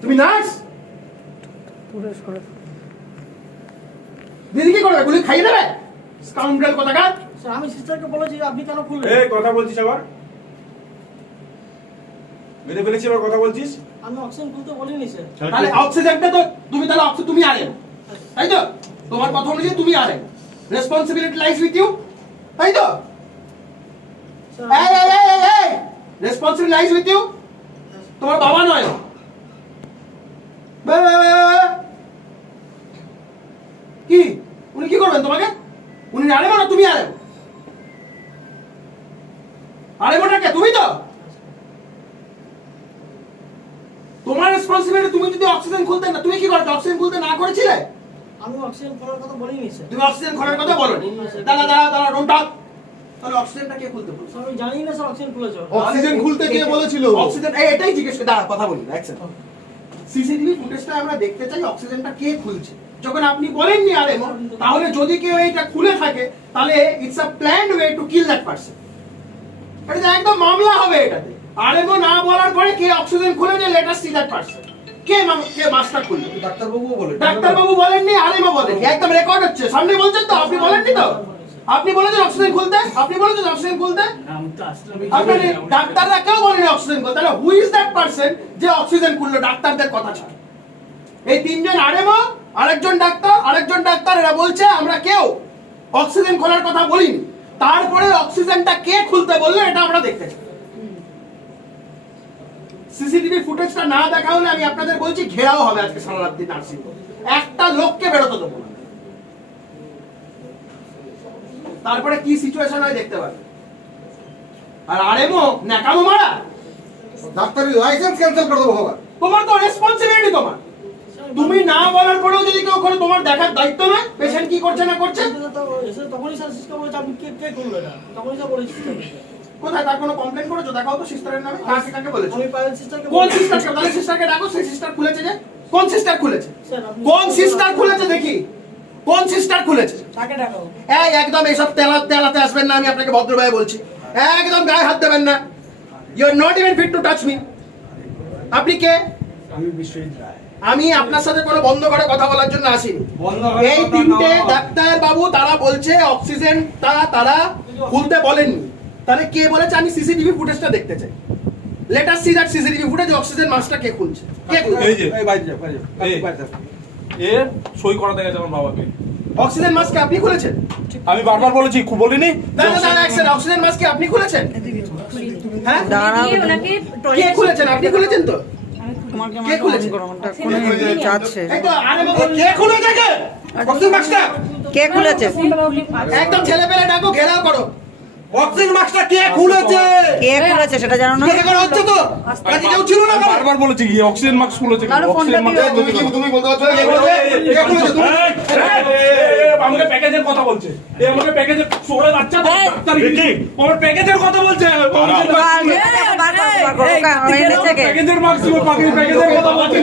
তুমি নার্স? দিদি কি করবে? গুলি খাইয়ে দেবে? স্কাউন্ডারেল কোথাকার। স্যার আমি সিস্টারকে বলেছি আপনি কেন খুললেন? এই কথা বলছিস আবার? মেরে ফেলেছি আবার কথা বলছিস? আমি অক্সিজেন খুলতে বলিনি স্যার। তাহলে অক্সিজেনটা তো তুমি তাহলে তুমি আরে, তাই তো? তোমার কথা অনুযায়ী তুমি আরে, রেসপন্সিবিলিটি লাইজ উইথ ইউ, তাই তো? এই রেসপন্সিবিলিটি লাইজ উইথ ইউ। তোমার বাবা নয়। কি উনি কি করবেন তোমাকে? উনি আরেবো না তুমি আরেবো? আরেবোটাকে তুমি তো? তোমার রেসপন্সিবিলিটি। তুমি যদি অক্সিজেন খুলতে না, তুমি কি করতে? অক্সিজেন খুলতে না করেছিলে? আমি অক্সিজেন খোলার কথা বলিনি স্যার। তুমি অক্সিজেন খোলার কথা বলোনি? দাঁড়া ডোন্ট টক। তাহলে অক্সিজেনটা কে খুলতে বলছে? স্যার আমি জানি না স্যার অক্সিজেন খুলেছে। অক্সিজেন খুলতে কে বলেছিল? অক্সিজেন এটাই জিজ্ঞেস করে। দাঁড়া কথা বলি না, এক সেকেন্ড। সিসিটিভি ফুটেজটা আমরা দেখতে চাই অক্সিজেনটা কে খুলছে। যখন আপনি বলেননি আরে, তাহলে যদি কেউ এটা খুলে থাকে তাহলে it's a planned way to kill that person. এটা একদম মামলা হবে এটাতে। আরেমো না বলার পরে কে অক্সিজেন খুলে যে late us see that person. K master খুললো? ডাক্তারবাবুও বলে। ডাক্তারবাবু বলেননি, আরেমো বলেননি। একদম রেকর্ড হচ্ছে, সামনে বলছেন তো? আপনি বলেননি তো? আপনি বলেছেন অক্সিজেন খুলতে? আপনি বলেছেন অক্সিজেন খুলতে? আপনার ডাক্তাররা কেউ বলেনি অক্সিজেন খুলতে। তাহলে হু ইজ দ্যাট পারসন যে অক্সিজেন খুললো ডাক্তারদের কথা ছাড়া? এই তিনজন আরেমো, আরেকজন ডাক্তার এরা বলছে আমরা কেউ অক্সিজেন খোলার কথা বলিনি। তারপরে অক্সিজেনটা কে খুলতে বললো এটা আমরা দেখতে চাই। সিসিটিভি ফুটেজটা না দেখা হলে আমি আপনাদের বলছি ঘেরাও হবে আজকে সারা রাত দিন নার্সিং হোম। একটা লোককে বেরোতে দেবো না। তারপরে কি সিচুয়েশন হয় দেখতে পাবে। আর আরেমো ন্যাকামো মারা, ডাক্তারের লাইসেন্স ক্যান্সেল করে দেবো বাবা। তোমার তো রেসপন্সিবিলিটি। তোমার তুমি না বলার পরেও যদি কেউ করে, তোমার দেখার দায়িত্ব না পেশেন্ট কি করছে না করছে? তখনই স্যার সিস্টার বলেছে আপনি কে খুললো এটা? তখনই স্যার বলেছি সিস্টার। কোথায় তার কোনো কমপ্লেইন করেছো? দেখাও তো সিস্টারের নামে। কাকে বলেছো? আমি পায়েল সিস্টারকে। কোন সিস্টারকে? তাহলে সিস্টারকে ডাকো। সেই সিস্টার খুলেছে যে? কোন সিস্টার খুলেছে? কোন সিস্টার খুলেছে দেখি? কোন সিস্টার খুলেছে? তাকে ডাকাও। এই একদম এইসব তেলাতে আসবেন না। আমি আপনাকে ভদ্রভাবে বলছি, একদম গায়ে হাত দেবেন না। You are not even fit to touch me. আপনি কে? আমি বিশ্বজিৎ রায়। আমি আপনার সাথে কোনো বন্ধ করে কথা বলার জন্য আসিনি। এই তিনটে ডাক্তার বাবু তারা বলছে অক্সিজেনটা তারা খুলতে বলেননি। তাহলে কে বলেছে? আমি সিসিটিভি ফুটেজটা দেখতে চাই। Let us see that CCTV footage. Oxygen মাস্কটা কে খুলছে? কে খুলছে? এই যে এই বাইরে যাও, এ সই করাতে গেছে আমার বাবাকে। অক্সিজেন মাস্ক আপনি খুলেছেন? আমি বারবার বলেছি বলিনি? দাঁড়া এক সেকেন্ড। অক্সিজেন মাস্ক আপনি খুলেছেন? হ্যাঁ কে খুলেছেন? আপনি খুলেছেন তো? কে খুলেছে? এই তো আরে বাবা, কে খুলেছে? কে অক্সিজেন মাস্কটা কে খুলেছে? একদম ছেলে পেলে ডাকো, ঘেরাও করো। অক্সিজেন মাস্কটা কে খুলেছে? কে খুলেছে সেটা জানো না? জিজ্ঞাসা করা হচ্ছে তো? কাজে কেউ ছিল না? আমি বারবার বলেছি কি অক্সিজেন মাস্ক খুলেছে। কারো ফোনটা দিও। তুমি বলতে পারছো না কে খুলেছে? কে খুলেছে তুমি? আমাকে প্যাকেজের কথা বলছে। এ আমাকে প্যাকেজের সোরে বাচ্চা তো ডাক্তার কি? আমার প্যাকেজের কথা বলছে। বার করো, বার করো, বার করো, বার করো, কে এনেছে কে? প্যাকেজের মাস্ক প্যাকেজের কথা বলছে।